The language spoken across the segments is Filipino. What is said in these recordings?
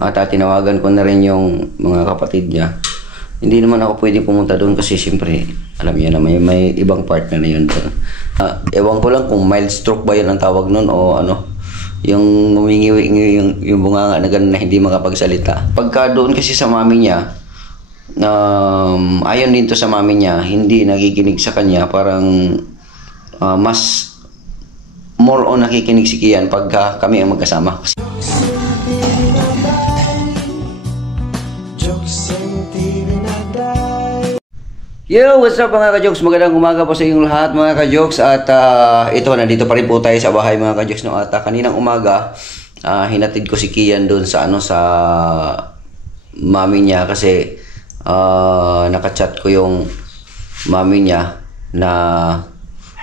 at tinawagan ko na rin yung mga kapatid niya. Hindi naman ako pwede pumunta doon kasi siyempre alam niya na may ibang partner na yun doon. Ewan ko lang kung mild stroke ba yun ang tawag nun o ano, yung umingi yung bunganga na ganun na hindi makapagsalita. Pagka doon kasi sa mami niya, ayon din to sa mami niya, hindi nakikinig sa kanya, parang mas more on nakikinig si Kian pagka kami ang magkasama. Yo, what's up mga ka-jokes? Magandang umaga po sa inyong lahat mga ka-jokes. At ito, nandito pa rin po tayo sa bahay mga ka-jokes. No? At kaninang umaga, hinatid ko si Kian doon sa sa mami niya kasi nakachat ko yung mami niya na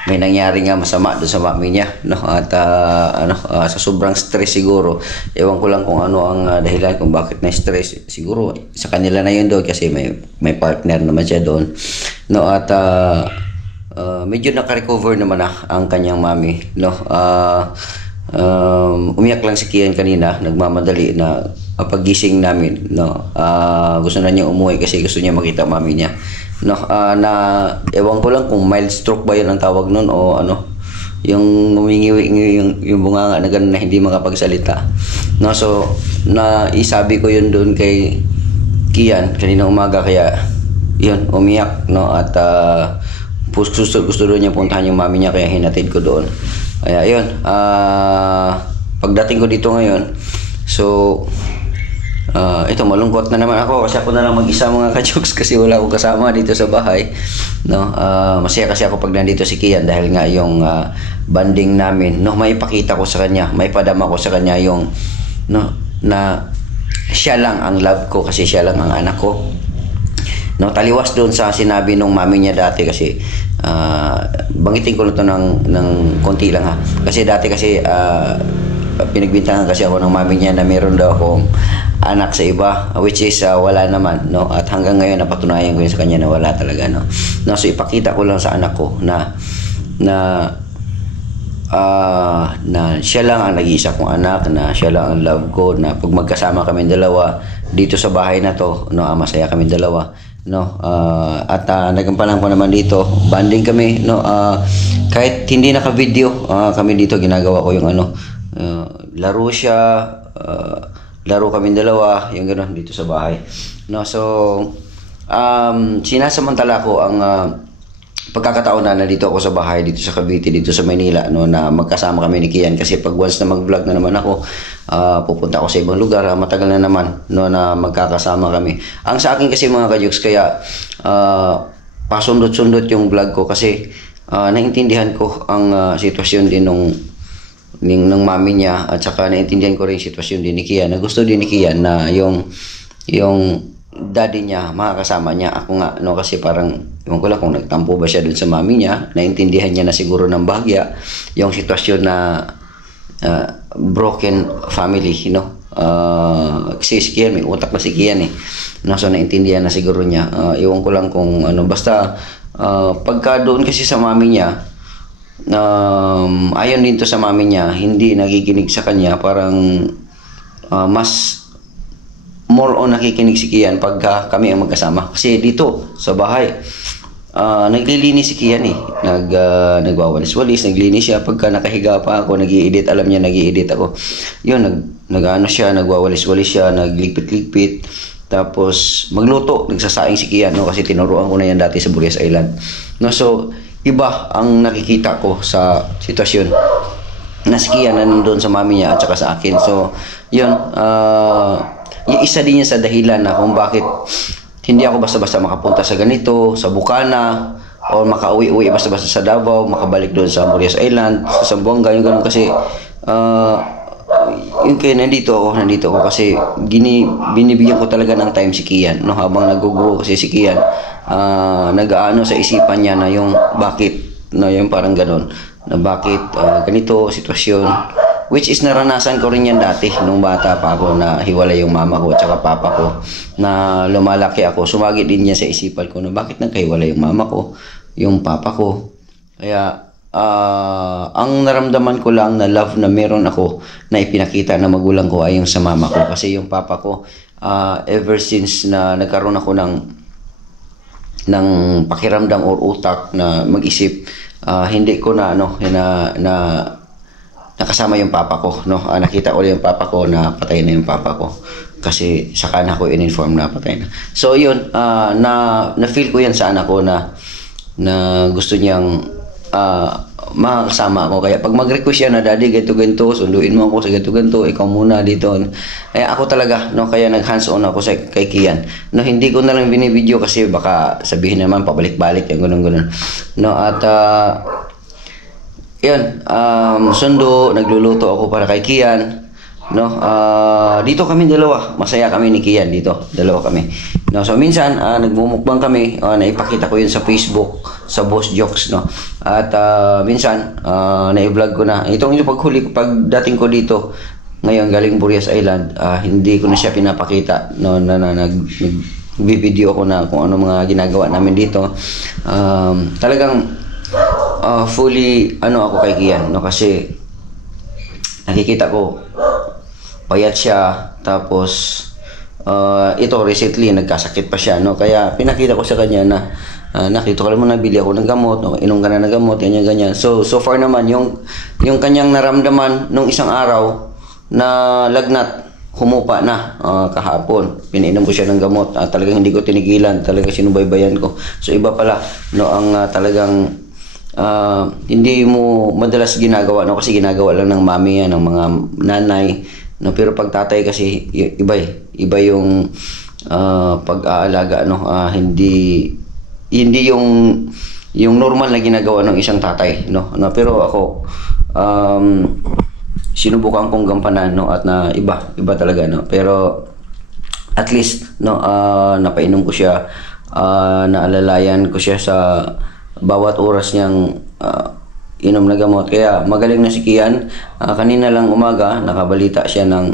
may nangyari nga masama doon sa mami niya, no? At sa sobrang stress siguro, ewan ko lang kung ano ang dahilan kung bakit na-stress. Siguro sa kanila na yun doon kasi may partner naman siya doon, no? At medyo naka-recover naman ang kanyang mami, no? Umiyak lang si Kian kanina, nagmamadali na paggising namin, no? Gusto na niya umuwi kasi gusto niya makita mami niya, no? Ewan ko lang kung mild stroke ba yun ang tawag nun o ano, yung umingi yung bunganga na ganun na hindi makapagsalita, no? So isabi ko yun doon kay Kian kanina umaga, kaya yun umiyak, no? At gusto doon niya puntahan yung mami niya, kaya hinatid ko doon. Kaya yun, pagdating ko dito ngayon, so ito, malungkot na naman ako kasi ako na lang mag-isa mga ka-jokes kasi wala akong kasama dito sa bahay, no? Masaya kasi ako pag nandito si Kian dahil nga yung banding namin, no, maipakita ko sa kanya, maipadama ko sa kanya yung, no, na siya lang ang love ko kasi siya lang ang anak ko, no? Taliwas doon sa sinabi nung mami niya dati kasi bangitin ko na to ng konti lang ha, kasi dati kasi pinagbintangan kasi ako ng mami niya na meron daw akong anak sa iba, which is wala naman, no? At hanggang ngayon napatunayan ko yun sa kanya na wala talaga, no? So ipakita ko lang sa anak ko na siya lang ang nag-iisa kong anak, na siya lang ang love ko, na pag magkasama kami dalawa dito sa bahay na to, no, masaya kami dalawa, no? At nagampanan ko naman dito, banding kami, no? Kahit hindi naka-video, kami dito ginagawa ko yung laro siya, laro kami dalawa, yung gano'n dito sa bahay, no? So sinasamantala ko ang pagkakataon na nandito ako sa bahay dito sa Cavite, dito sa Manila, no, na magkasama kami ni Kian kasi pag once na mag-vlog na naman ako, pupunta ako sa ibang lugar, matagal na naman, no, na magkakasama kami. Ang sa akin kasi mga ka-jokes, kaya pasundot-sundot yung vlog ko kasi naintindihan ko ang sitwasyon din ng mami niya, at saka naintindihan ko rin yung sitwasyon din ni Kian, na gusto din ni Kian na yung daddy niya makakasama niya ako nga, no? Kasi parang ewan ko lang kung nagtampo ba siya dun sa mami niya, naintindihan niya na siguro ng bahagya yung sitwasyon na broken family, no? Kasi si Kian, may utak na si Kian, no? So naintindihan na siguro niya, ewan ko lang kung ano, basta pagka doon kasi sa mami niya, ayon din to sa mami niya, hindi nakikinig sa kanya, parang mas more on nakikinig si Kian pagka kami ang magkasama. Kasi dito sa bahay, naglilinis si Kian, nagwawalis-walis, naglinis siya. Pagka nakahiga pa ako, nag-i-edit, alam niya nag-i-edit ako, yun, siya, nagwawalis-walis siya, nagligpit-ligpit, tapos magluto, nagsasaing si Kian, no? Kasi tinuruan ko na yan dati sa Burias Island, no? So iba ang nakikita ko sa sitwasyon na si Kian na nandun sa mami niya at saka sa akin. So yun, yung isa din niya sa dahilan na kung bakit hindi ako basta-basta makapunta sa ganito, sa Bukana, o makauwi-uwi basta-basta sa Davao, makabalik doon sa Burias Island, sa Zamboanga, yung ganun. Kasi yung kaya nandito ako kasi binibigyan ko talaga ng time si Kian, no? Habang nag-grow kasi si Kian, nag-aano sa isipan niya na yung bakit, na yung parang ganon, na bakit ganito sitwasyon, which is naranasan ko rin yan dati nung bata pa ako, na hiwalay yung mama ko at saka papa ko, na lumalaki ako, sumagi din niya sa isipan ko na bakit nagkahiwalay yung mama ko, yung papa ko. Kaya ang naramdaman ko lang na love na meron ako na ipinakita na magulang ko ay yung sa mama ko. Kasi yung papa ko, ever since na nagkaroon ako ng pakiramdam or utak na mag-isip, hindi ko na nakasama yung papa ko, no. Nakita ko yung papa ko na patay na yung papa ko kasi saka na ako in-inform na patay na. So yun, na feel ko yan sa anak ko na gusto niyang makakasama ako. Kaya pag mag-request siya na, daddy, ganito, sunduin mo ako sa ganito, ikaw muna dito. Kaya ako talaga, no, kaya nag-hands-on ako kay Kian. No, hindi ko na lang binibideo kasi baka sabihin naman pabalik-balik yung ganun. No, at yun, sundo, nagluluto ako para kay Kian. No, dito kami dalawa, masaya kami ni Kian dito, dalawa kami. No, so minsan nagmumukbang kami, naipakita ko yun sa Facebook, sa Boss Jokes, no. At minsan na-vlog ko na. Itong pagdating ko dito ngayon galing Burias Island, hindi ko na siya pinapakita, no, na nag-video ko na kung ano mga ginagawa namin dito. Talagang fully ako kay Kian, no, kasi nakikita ko payat siya, tapos ito recently nagkasakit pa siya, no, kaya pinakita ko sa kanya na nakita ko lang mo, nabili ako ng gamot, no, inom ka na ng gamot, ganyan. So far naman yung kanyang naramdaman nung isang araw na lagnat, humupa na kahapon. Pinainom ko siya ng gamot, talagang hindi ko tinigilan, talagang sinubaybayan ko. So iba pala, no, ang talagang hindi mo madalas ginagawa, no, kasi ginagawa lang ng mami yan, ng mga nanay, no, pero pag tatay kasi iba yung pag-aalaga, no, hindi yung normal na ginagawa ng isang tatay, no, pero ako sinubukan kong gampanan, no, at na iba talaga, no, pero at least, no, napainom ko siya, naalalayan ko siya sa bawat oras niyang inom na gamot. Kaya magaling na si Kian. Kanina lang umaga nakabalita siya na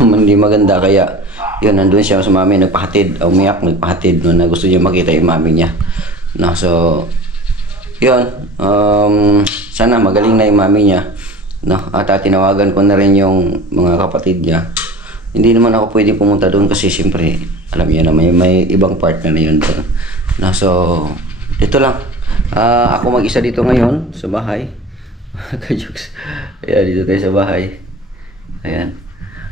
hindi maganda, kaya yun, nandun siya sa mami, nagpahatid, nagpahatid no, na gusto niya makita yung mami niya. No, so yun, sana magaling na yung mami niya, no, at tinawagan ko na rin yung mga kapatid niya. Hindi naman ako pwedeng pumunta doon kasi siyempre alam niya na may ibang partner na yun doon. No, so ito lang, ako mag-isa dito ngayon sa bahay. Kajokes. Ayan, dito tayo sa bahay. Ayan.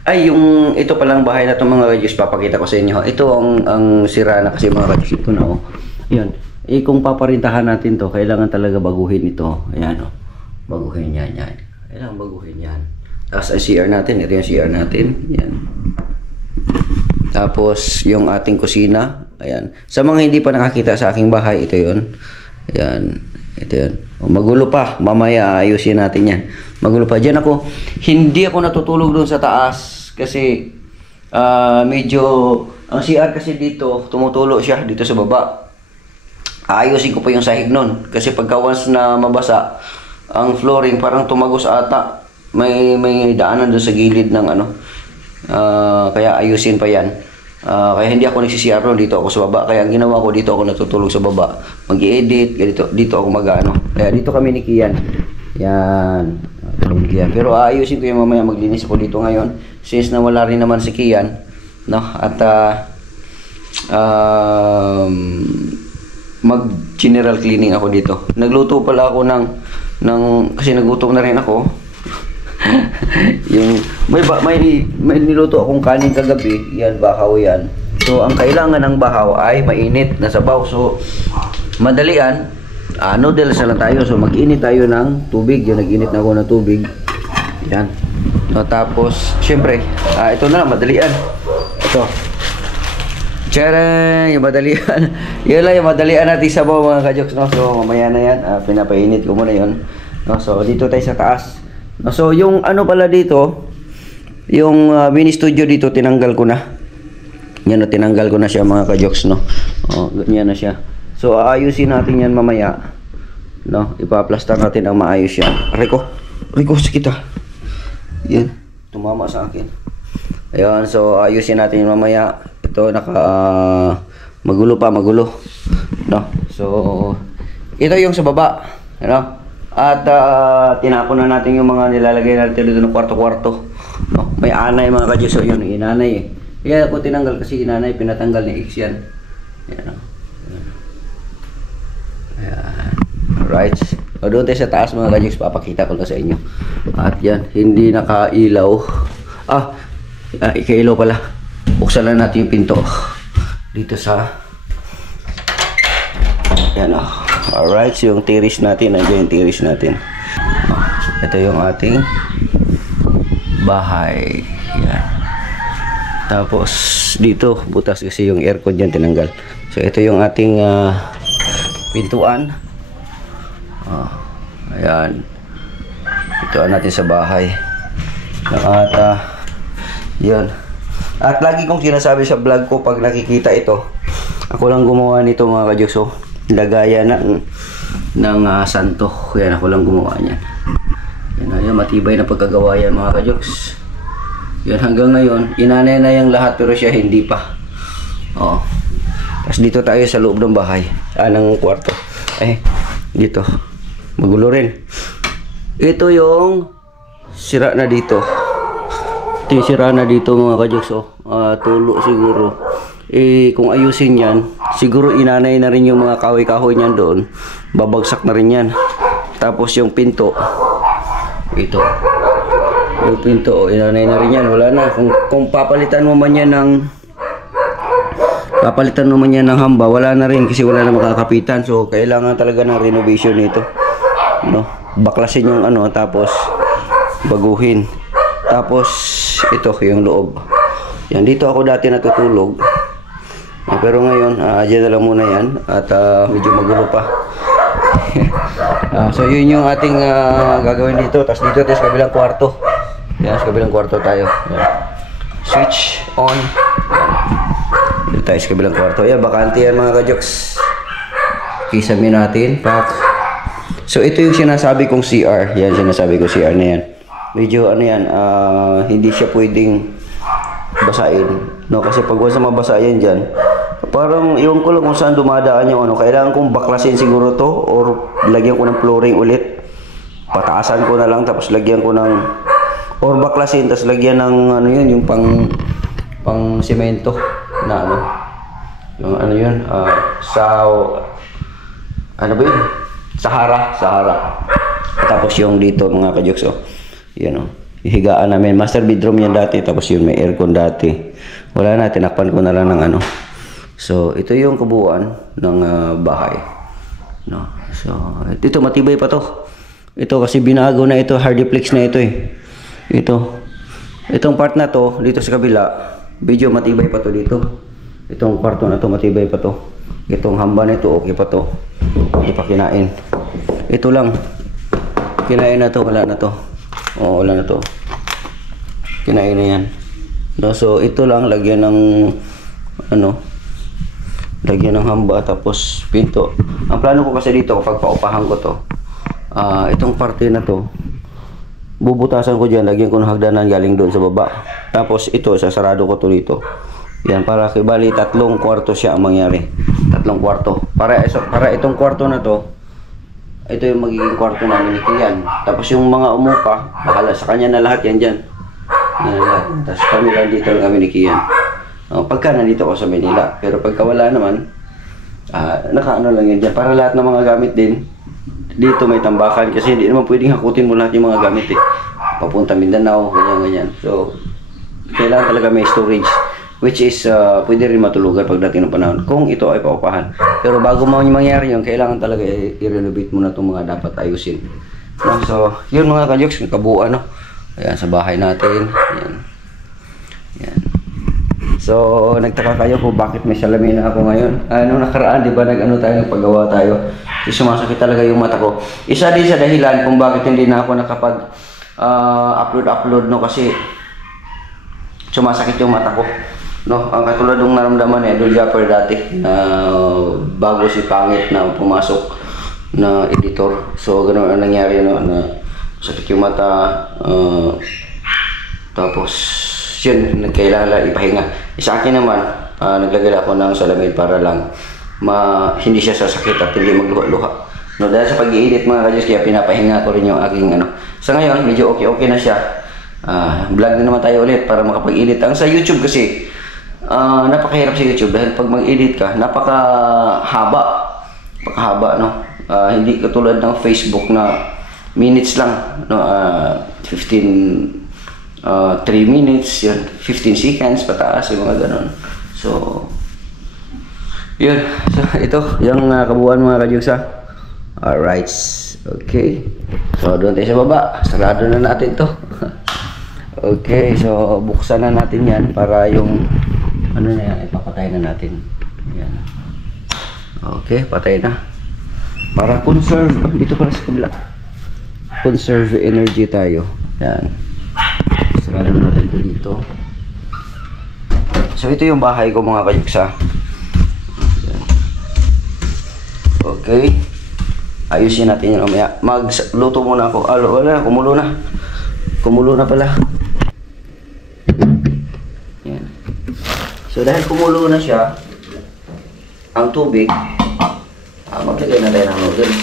Ay, ito palang bahay na itong mga kajokes, papakita ko sa inyo. Ito ang sira na kasi mga kajokes. Ito na, oh. Ayan. Kung paparintahan natin to, kailangan talaga baguhin ito. Ayan, oh. Baguhin yan. Kailangan baguhin yan. Tapos ang CR natin, ito yung CR natin. Ayan. Tapos yung ating kusina. Ayan. Sa mga hindi pa nakakita sa aking bahay, ito yun. Ayan. Ito yun. Magulo pa. Mamaya ayusin natin yan. Magulo pa. Diyan ako. Hindi ako natutulog doon sa taas. Kasi medyo ang CR kasi dito, tumutulo siya dito sa baba. Ayusin ko pa yung sahig nun. Kasi pagka once na mabasa ang flooring, parang tumagos ata. May daanan doon sa gilid ng kaya ayusin pa yan. Kaya hindi ako nagsisiyar doon, dito ako sa baba. Kaya ang ginawa ko, dito ako natutulog sa baba, mag-i-edit, dito ako mag-ano. Kaya dito kami ni Kian. Yan, tulog ni Kian. Pero ayusin ko yung mamaya, maglinis ako dito ngayon since na wala rin naman si Kian, no? At mag-general cleaning ako dito. Nagluto pala ako kasi nagutom na rin ako. Yung may niluto akong kanin kagabi, yan, bahaw yan. So ang kailangan ng bahaw ay mainit na sabaw. So madalian, noodles na lang tayo. So mag-init tayo ng tubig. Yan, nag-init na ako ng tubig. Yan. So tapos syempre, ito na lang, madalian. Ito. Tcharan, yung madalian. Yun lang yung madalian natin sabaw, mga kajoks, no? So mamaya na yan, pinapainit ko muna yun, no? So dito tayo sa taas. So yung pala dito, yung mini studio dito, tinanggal ko na. Yan, tinanggal ko na siya, mga kajoks, no? Ganyan na siya. So aayusin natin yan mamaya, no? Ipa-plaster natin ang maayos yan. Rico, sakit ah. Yan, tumama sa akin. Ayun, so ayusin natin yan mamaya. Ito magulo pa, no? So ito yung sa baba, ano? At tinapon na natin yung mga nilalagay natin dito ng kwarto-kwarto. No, may anay mga ka-Diyos. So yun, inanay eh. Kaya ako tinanggal kasi inanay, pinatanggal ni X yan. Ayan. Ayan. Alright. O doon tayo sa taas mga ka-Diyos, papakita ko na sa inyo. At yan, hindi nakailaw. Ikailaw pala. Buksan lang natin yung pinto. Dito sa... Yan o. Alright, so yung tiris natin, nandiyan yung tiris natin. Ito yung ating bahay. Yan. Tapos dito, butas kasi yung aircon dyan tinanggal. So ito yung ating pintuan. Ayan. Pintuan natin sa bahay. At yun. At lagi kong sinasabi sa vlog ko pag nakikita ito, ako lang gumawa nito mga ka-Diyos. So, lagayan ng santo. Yan, ako lang gumawa niyan. Yan, matibay na pagkagawa yan mga ka-Diyos. Yan, hanggang ngayon, inanay na yung lahat pero siya hindi pa. Tapos dito tayo sa loob ng bahay. Ng kwarto. Dito. Magulo rin. Ito yung sira na dito. Ito yung sira na dito mga ka-Diyos. Tulo siguro. Kung ayusin yan, siguro inanay na rin yung mga kahoy-kahoy niyan doon. Babagsak na rin yan. Tapos yung pinto. Ito. Yung pinto, inanay na rin yan. Wala na. Kung papalitan mo man yan ng hamba, wala na rin kasi wala na makakapitan. So, kailangan talaga ng renovation nito. No? Baklasin yung tapos baguhin. Tapos, ito yung loob. Yan, dito ako dati natutulog. Pero ngayon, dyan na lang muna yan. At medyo magulo pa. So, yun yung ating gagawin dito. Tapos dito tayo sa kabilang kwarto. Yan, sa kabilang kwarto tayo. Yan. Switch on. Yan. Dito tayo sa kabilang kwarto. Yan, bakante yan mga ka-Joks. Kisame natin. Pak. So, ito yung sinasabi kong CR. Yan, sinasabi ko CR na yan. Medyo hindi siya pwedeng basain. No, kasi pag wala mabasa yan dyan, parang iwan ko lang kung saan dumadaan yung kailangan kong baklasin siguro to or lagyan ko ng flooring ulit. Pataasan ko na lang tapos lagyan ko ng or baklasin tapos lagyan ng yung pang semento na yung Sahara. Tapos yung dito mga ka-Joks, higaan namin. Master bedroom yan dati. Tapos yun, may aircon dati. Wala na, tinakpan ko na lang ng So, ito yung kabuuan ng bahay. No? So, ito matibay pa to. Ito kasi binago na ito, hardiplex na ito eh. Itong part na to, dito sa kabila, medyo matibay pa to dito. Itong kwarto na to, matibay pa to. Itong hamba na ito, okay pa to. Hindi pa kinain. Ito lang. Kinain na to, wala na to. Wala na to. Kinain na yan. No, so ito lang lagyan ng lagyan ng hamba tapos pinto. Ang plano ko kasi dito kapag paupahan ko to, itong parte na to bubutasan ko diyan, lagyan ko ng hagdanan galing doon sa baba. Tapos ito sasarado ko to dito. Yan, para bali 3 kwarto siya ang mangyari. 3 kwarto. Para itong kwarto na to, ito yung magiging kwarto namin ni Kian. Tapos yung mga umupa, bahala sa kanya na lahat yan dyan. Tapos kami lang dito lang kami ni Kian. Pagka nandito ako sa Manila. Pero pagka wala naman, nakaano lang yan dyan. Para lahat ng mga gamit din, dito may tambakan. Kasi hindi naman pwedeng hakutin mo lahat yung mga gamit eh. Papunta Mindanao, ganyan. So, kailangan talaga may storage. Which is, pwede rin matulugan pagdating ng panahon kung ito ay paupahan. Pero bago mo mangyari yun, kailangan talaga i-renovate mo na itong mga dapat ayusin. So, yun mga ka-Joks, kabuuan, Ayan, sa bahay natin. Ayan. So, nagtaka kayo kung bakit may salamin na ako ngayon. Nung nakaraan, di ba, nagpagawa tayo. Sumasakit talaga yung mata ko. Isa din sa dahilan kung bakit hindi na ako nakapag-upload, kasi sumasakit yung mata ko. Ang katulad ng naramdaman ni Idol Japper dati, bago si Pangit na pumasok na editor. So, ganoon ang nangyari, na sakit yung mata. Tapos, yun, kailangan ipahinga. Sa akin naman, naglagay ako ng salamin para lang hindi siya sasakit at hindi magluha-luha. No, dahil sa pag-i-edit mga ka-Diyos, kaya pinapahinga ko rin yung aking ano. Sa ngayon, medyo okay na siya. Vlog na naman tayo ulit para makapag-edit. Ang sa YouTube kasi, napakahirap sa YouTube dahil pag mag-edit ka, napakahaba, no? Hindi katulad ng Facebook na minutes lang, no? 3 minutes, yun, 15 seconds pataas, yung mga ganon. So, yun. So, ito, yung kabuuan mga ka-Diyos, ha? Alright. Okay. So, doon tayo sa baba. Sarado na natin to. Okay. So, buksan na natin yan para yung ano na yan, ipapatay na natin. Yan. Okay, patay na. Para conserve. Dito pala sa kabila. Conserve energy tayo. Yan. Sarado na natin ito dito. So, ito yung bahay ko mga ka-Diyos, ha? Okay. Ayusin natin yan mamaya. Magluto muna ako. Wala, kumulo na. Kumulo na pala. Yan. So dahil kumulo na siya, ang tubig, maglagay na tayo ng noodles.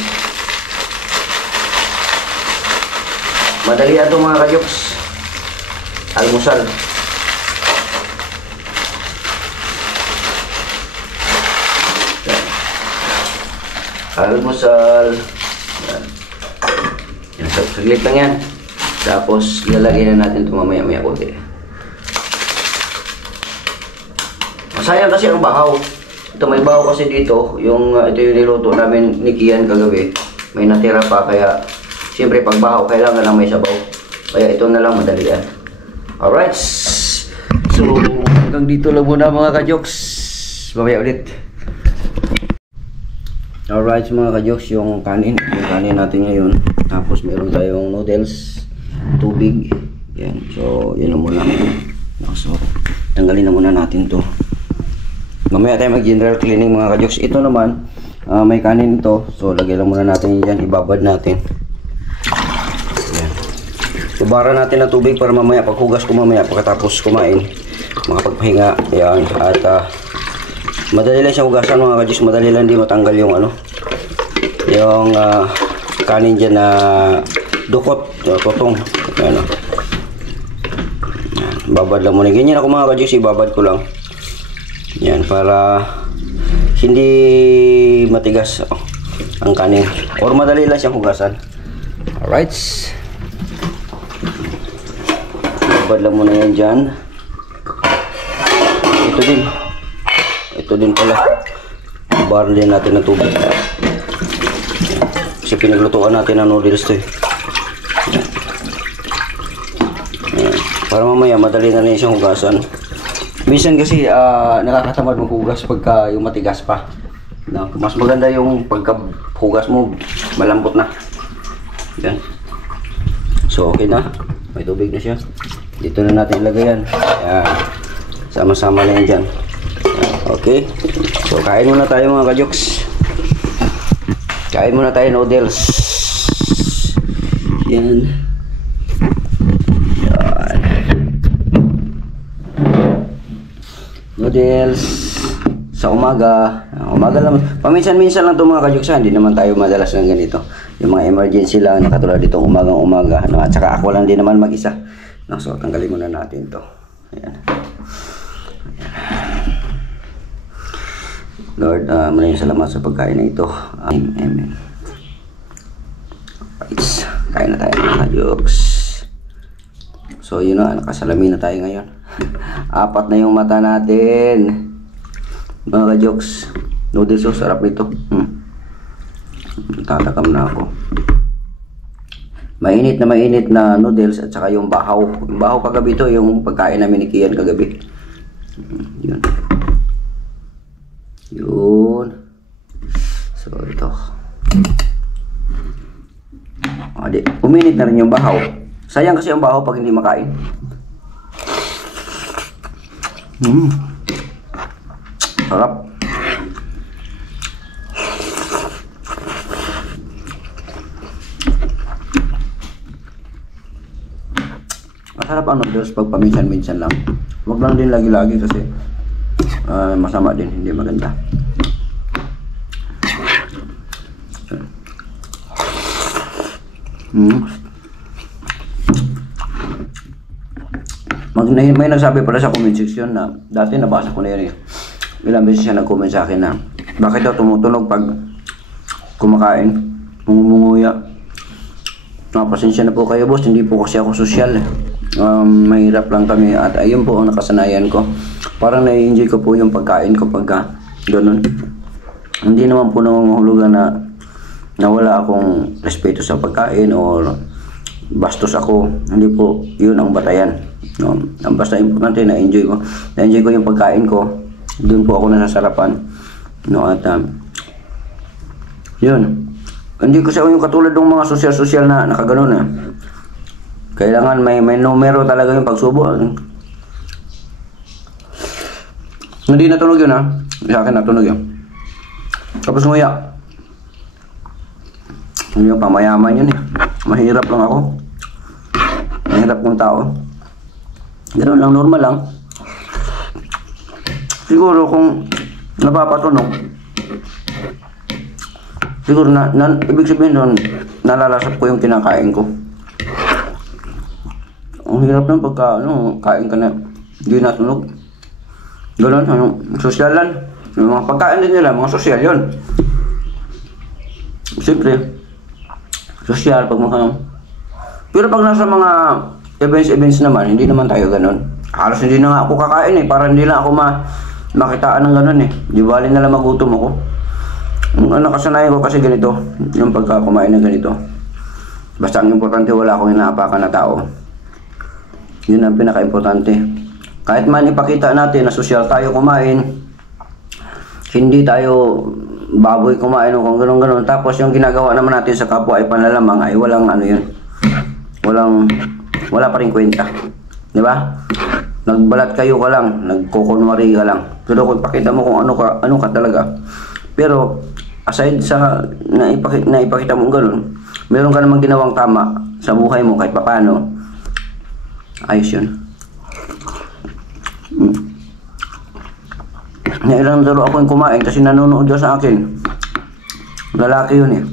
Madali ito mga ka-Diyos. Almusal. Almusal. Yan. Yan, saglit lang yan. Tapos, lalagay na natin ito mamaya-maya konti. Masayang kasi ang bahaw. Ito, may bahaw kasi dito. Ito yung niluto namin ni Kian kagabi. May natira pa, kaya siyempre pag bahaw, kailangan lang may sabaw. Kaya ito na lang, madali yan. Alright. So, hanggang dito lang muna mga ka-Jokes. Mamaya ulit. Alright mga ka-Jokes, yung kanin natin ngayon. Tapos meron tayong noodles, tubig. Yan, so yun na muna. So, tanggalin na muna natin to. Mamaya tayo mag-general cleaning mga ka-Jokes. Ito naman, may kanin ito. So lagay lang muna natin yan, ibabad natin. Yan. Ibara natin ang tubig para mamaya paghugas ko mamaya pagkatapos kumain, makapagpahinga. Yan, at madali lang siya hugasan mga ka-Diyos, madali lang di matanggal yung yung kanin dyan na dukot, totong. Yan, babad lang muna. Ganyan ako mga ka-Diyos, ibabad ko lang. Yan, para hindi matigas ang kanin. Or madali lang siyang hugasan. Alright. Babad lang muna yan dyan. Ito din pala. Baral din natin ng tubig. Kasi pinaglutuan natin ang noodles to eh. Para mamaya madali na rin siyang hugasan. Minsan kasi nakakatamad maghugas pagka yung matigas pa. No? Mas maganda yung pagkahugas mo malambot na. Yan. So okay na. May tubig na siya. Dito na natin ilagay yan. Yan. Sama-sama na yan dyan. Okay. So kain muna tayo mga ka-Jokes. Kain muna tayo noodles. Yan. Yan. Noodles sa umaga. Umaga lang. Paminsan-minsan lang ito mga ka-Jokes. Hindi naman tayo madalas ng ganito. Yung mga emergency lang na katulad ditong umagang-umaga. At saka ako lang din naman mag-isa. So tanggalin muna natin to. Ayan. Lord, maraming salamat sa pagkain na ito. Amen. Right. Kain na tayo mga ka-Jokes. So yun na, nakasalamin na tayo ngayon. 4 na yung mata natin. Mga ka-Jokes. Noodles, so sarap nito. Tatakam na ako. Mainit na noodles at saka yung bahaw. Yung bahaw kagabi to, yung pagkain namin ni Kian kagabi. Yun. Yun. So ito. Uminit na rin yung bahaw. Sayang kasi ang bahaw pag hindi makain. Sarap. Masarap ang noodles pag paminsan-minsan lang. Huwag lang din lagi-lagi kasi masama din, hindi maganda. May nagsabi pala sa comment section na dati nabasa ko na yun eh. Ilang beses siya nag-comment sa akin na bakit daw tumutunog pag kumakain, mungumunguya. Pasensya na po kayo boss, hindi po kasi ako sosyal. Mahirap lang kami at ayun po ang nakasanayan ko. Parang nai-enjoy ko po yung pagkain ko pagka ganun. Hindi naman po nangungulugan na wala akong respeto sa pagkain or bastos ako. Hindi po yun ang batayan. No, ang basta importante na enjoy ko. Na-enjoy ko yung pagkain ko. Doon po ako nasasarapan. No, at yun. Hindi ko sa yung katulad ng mga sosyal-sosyal na nakaganon eh. Kailangan may numero talaga yung pagsubo. Hindi natunog yun ha. Sa akin natunog yun. Tapos nguya. Yung pamayaman yun eh. Mahirap lang ako. Mahirap kong tao. Ganoon lang, normal lang. Siguro kung napapatunog, siguro ibig sabihin doon, nalalasap ko yung kinakain ko. Ang hirap lang pagka, kain ka na, hindi natunog. Ganoon, sosyalan. Yung mga pagkain din nila, mga sosyal yun. Siyempre, sosyal pag mga... Pero pag nasa mga events naman, hindi naman tayo ganun. Halos hindi na nga ako kakain eh, para hindi lang ako makitaan ng ganun eh. Di bali na lang magutom ako. Nakasanayan ko kasi ganito, yung pagka kumain na ganito. Basta ang importante, wala akong inaapakan na tao. Yun ang pinaka-importante. Kahit man ipakita natin na sosyal tayo kumain, hindi tayo baboy kumain o kung ganun-ganun. Tapos yung ginagawa naman natin sa kapwa ay panlalamang ay walang yun. Wala pa rin kwenta. Di ba? Nagbalat kayo ka lang, nagkukunwari ka lang. Pero kung ipakita mo kung ano ka talaga. Pero aside sa naipakita mo ganun, meron ka namang ginawang tama sa buhay mo kahit papaano. Ayos yun. Ilang daro ako yung kumain kasi nanonood daw sa akin. Lalaki yun eh.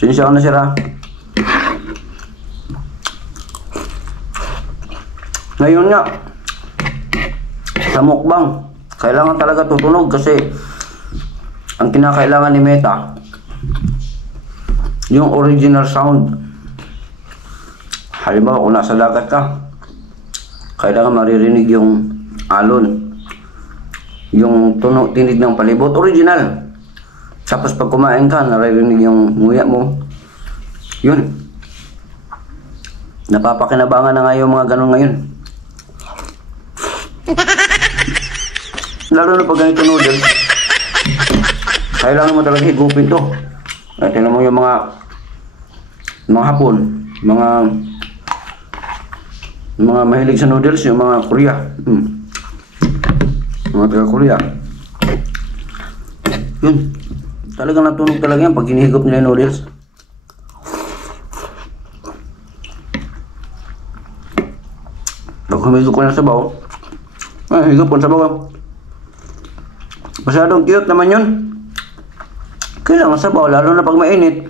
Sinisya ko na sira. Ngayon nga, sa mukbang, kailangan talaga tutunog kasi ang kinakailangan ni Meta, yung original sound. Halimbawa, kung nasa dagat ka, kailangan maririnig yung alon, yung tunog, tinig ng palibot, original. Tapos pag kumain ka, naririnig yung nguya mo. Yun. Napapakinabangan na nga yung mga ganun ngayon. Lalo na pag ganito noodles, kailangan mo talaga higupin to. At tingnan mo yung mga Hapon, mga mahilig sa noodles, yung mga Korea. Mga taga Korea. Yun. Talagang natunog talaga yan pag hinihigop nila yung noodles. Pag humigop ko ng sabaw, higop ko ng sabaw. Masyadong cute naman yun. Kailangan sabaw, lalo na pag mainit.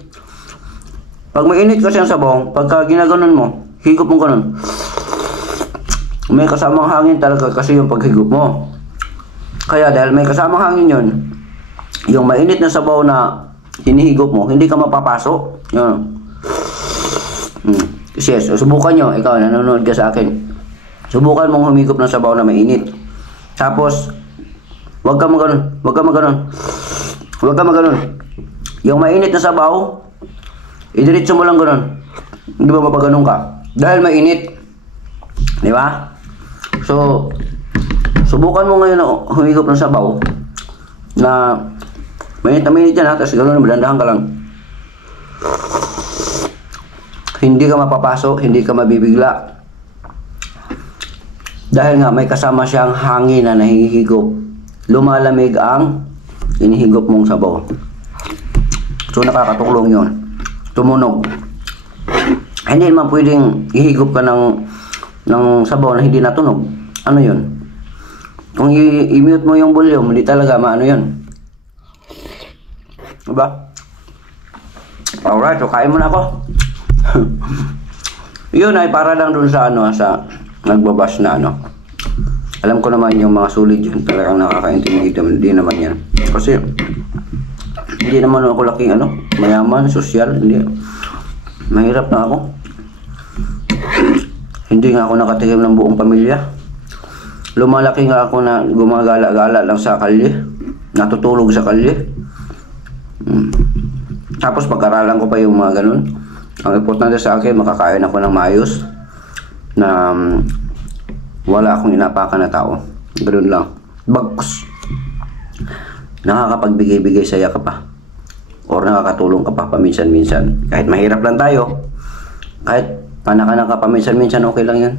Pag mainit kasi ang sabaw, pagka ginaganon mo, higop mo ganon. May kasamang hangin talaga kasi yung paghigop mo. Kaya dahil may kasamang hangin yun, yung mainit na sabaw na hinihigop mo, hindi ka mapapaso. Yun. Yes, subukan nyo. Ikaw, nanonood ka sa akin. Subukan mong humigop ng sabaw na mainit. Tapos, huwag ka maganon. Yung mainit na sabaw, idiretso mo lang ganon. Hindi ba mapaganon ka? Dahil mainit. Di ba? So, subukan mo ngayon na humigop ng sabaw na mainit na mainit yan ha. Tapos ganon, malandahan ka lang. Hindi ka mapapaso, hindi ka mabibigla. Dahil nga may kasama siyang hangin na nahihigop. Lumalamig ang inihigop mong sabaw. So nakakatulong yun. Tumunog. Hindi naman pwedeng ihigop ka ng sabaw na hindi natunog. Ano yun? Kung i-mute mo yung volume, hindi talaga maano yun. Diba? Alright, so kain muna ako. Yun ay para lang dun sa ano, sa nagbabash na ano. Alam ko naman yung mga sulit yun, talagang nakakaintindi din naman yan. Kasi hindi naman ako laking ano, mayaman, sosyal, hindi. Mahirap na ako. Hindi nga ako nakatikim ng buong pamilya. Lumalaki nga ako na gumagala-gala lang sa kalye. Natutulog sa kalye. Tapos pag-aralan ko pa yung mga ganun. Ang importante sa akin, makakain ako ng maayos. Na wala akong inapakan na tao. Ganun lang. Bagkus. Nakakapagbigay-bigay saya ka pa. Or nakakatulong ka pa paminsan-minsan. Kahit mahirap lang tayo. Kahit panakanan ka paminsan-minsan, okay lang yan.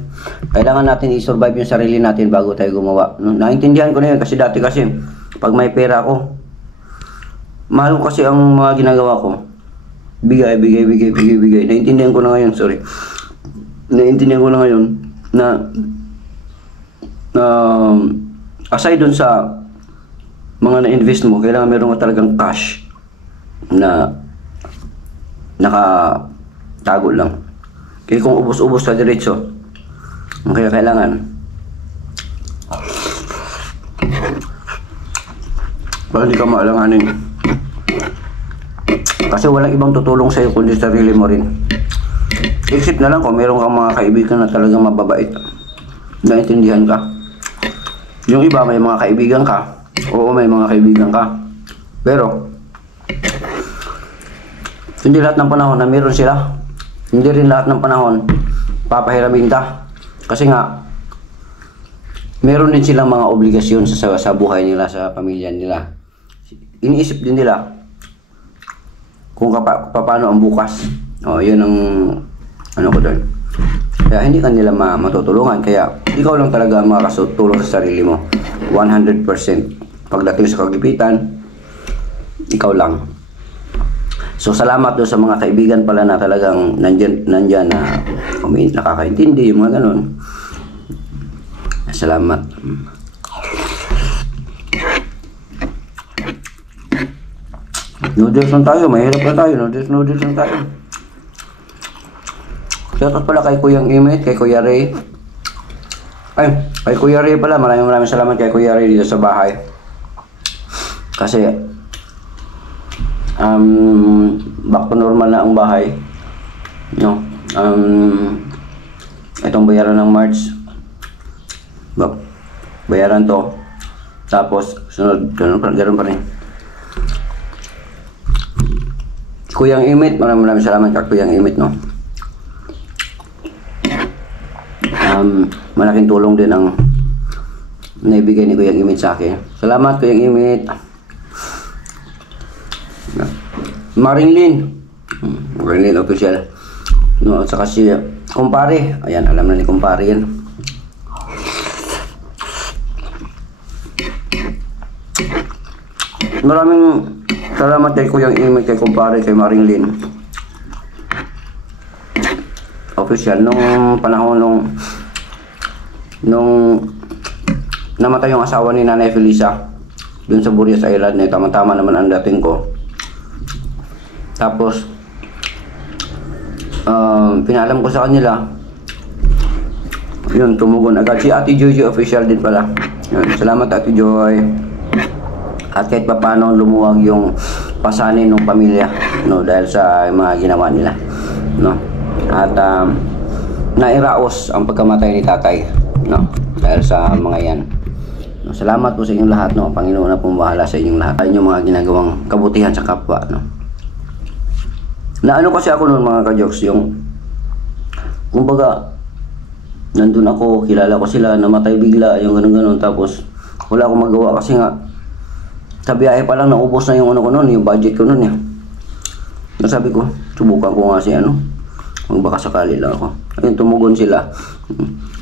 Kailangan natin i-survive yung sarili natin bago tayo gumawa. Naintindihan ko na yun kasi dati kasi pag may pera ako, mahal ko kasi ang mga ginagawa ko. Bigay. Naintindihan ko na ngayon, sorry. Naintindihan ko na ngayon na aside dun sa mga na-invest mo, kailangan meron ka talagang cash na nakatago lang. Kaya kung ubos-ubos sa diretso, kaya kailangan para hindi ka maalanganin. Kasi walang ibang tutulong sa'yo kundi sarili mo rin. Isip na lang kung meron kang mga kaibigan na talagang mababait. Naintindihan ka. Yung iba may mga kaibigan ka. Oo, may mga kaibigan ka. Pero hindi lahat ng panahon na meron sila. Hindi rin lahat ng panahon papahiramin ka. Kasi nga meron din silang mga obligasyon sa buhay nila, sa pamilya nila. Iniisip din nila kung paano ang bukas. Yun ang ano ko doon. Kaya hindi ka nila matutulungan. Kaya ikaw lang talaga makakatulong sa sarili mo. 100%. Pagdating sa kagipitan, ikaw lang. So salamat doon sa mga kaibigan pala na talagang nandyan na nakakaintindi yung mga ganun. Salamat. Noodles lang tayo, mahirap na tayo. Noodles lang tayo. Shoutout pala kay Kuyang Imit, kay Kuya Ray. Ay, kay Kuya Ray pala, maraming salamat kay Kuya Ray dito sa bahay. Kasi back to normal na ang bahay. No. Itong bayaran ng March. Bayaran to. Tapos sunod, ganun pa rin. Kuyang Imit, maraming salamat kay Kuyang Imit, no. Malaking tulong din ang naibigay ni Kuyang Imit sa akin. Salamat Kuyang Imit. Maringlin official, no, at saka si Kumpare, ayan, alam na ni Kumpare yan. Maraming salamat kay Kuyang Imit, kay Kumpare, kay Maringlin official. Nung panahon nung namatay yung asawa ni Nanay Felisa dun sa Burias Island, tama-tama naman ang dating ko. Tapos pinalam ko sa kanila, yun, tumugon agad. Si Ate Joy official din pala. Yun, salamat Ate Joy. At kahit paano lumuwag yung pasanin ng pamilya, no, dahil sa mga ginawa nila, no. At nairaos ang pagkamatay ni tatay, no, dahil sa mga yan. No, salamat po sa inyong lahat, no. Panginoon na pumahala sa inyong lahat, inyong mga ginagawang kabutihan sa kapwa, no. Na ano kasi ako noon, mga ka-jokes, yung kumbaga nandun ako, kilala ko sila, namatay bigla, yung ganun-ganun, tapos wala akong magawa kasi nga sa biyahe pa lang naubos na yung ano ko noon, yung budget ko noon, Sabi ko, subukan ko nga si magbaka sakali lang ako. Ayun, tumugon sila.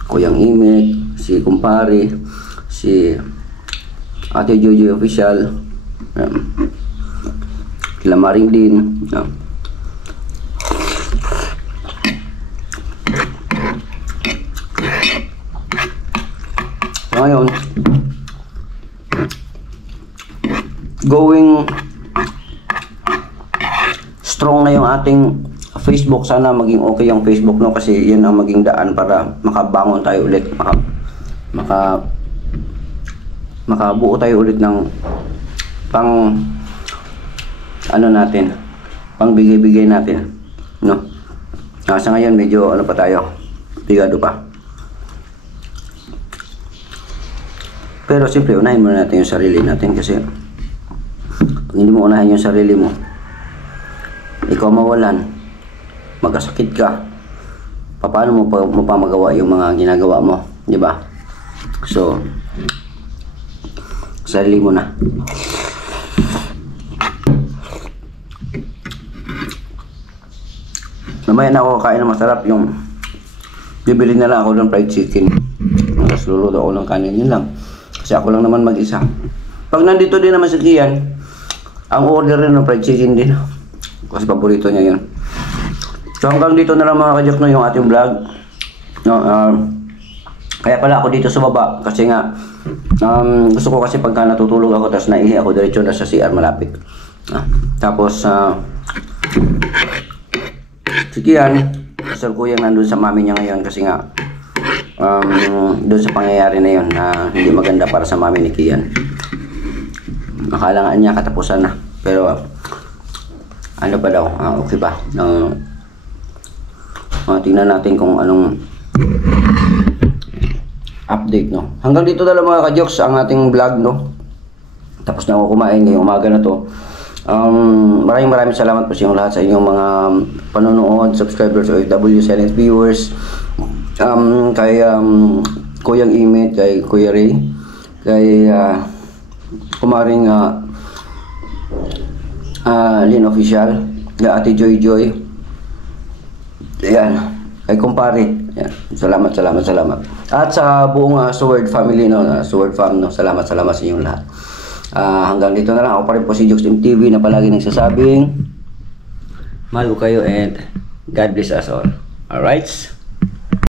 Kuyang Imit, si Kumpare, si Ate Jojo official, sila Maringlin, ngayon, strong na yung ating Facebook, sana maging okay yung Facebook, no, kasi yun ang maging daan para makabangon tayo ulit, makabuo tayo ulit ng pang ano natin, pang bigay-bigay natin, no. Sa ngayon medyo ano pa tayo, bigado pa. Pero siyempre unahin muna natin yung sarili natin, kasi pag hindi mo unahin yung sarili mo, ikaw mawalan, magkasakit ka, paano mo pa magawa yung mga ginagawa mo, di ba? So, sarili mo na. Mamaya na ako kakain ng masarap, yung bibili na lang ako ng fried chicken, tapos luluto ako ng kanin, yun lang, kasi ako lang naman mag-isa. Pag nandito din naman si Kian, ang order rin ng fried chicken din, kasi paborito niya yun. So hanggang dito na lang mga kajak, no, yung ating vlog, no. Kaya pala ako dito sa baba, kasi nga gusto ko, kasi pagka natutulog ako tapos naihi ako, diretso na sa CR malapit. Tapos si Kian, kasalukuyang nandun sa mami niya ngayon, kasi nga doon sa pangyayari na yun na hindi maganda para sa mami ni Kian. Akala nga niya katapusan na, pero ano pa daw, okay pa. Tingnan natin kung anong update, no. Hanggang dito na lang mga ka-jokes ang ating vlog, no. Tapos na ako kumain ngayong umaga na to. Maraming salamat po sa inyong lahat, sa inyong mga panonood, subscribers, OFW, silent viewers, kay Kuyang Imit, kay Kuya Ray, kay kumaring Lin Official, kay Ate Joy, ayan, kay Kumpare, ayan. Salamat. At sa buong Sword family, no, Sword fam, no, salamat sa inyong lahat. Hanggang dito na lang. Ako pa rin po si Jokes TV na palagi nagsasabing mahal ko kayo, and God bless us all. Alright?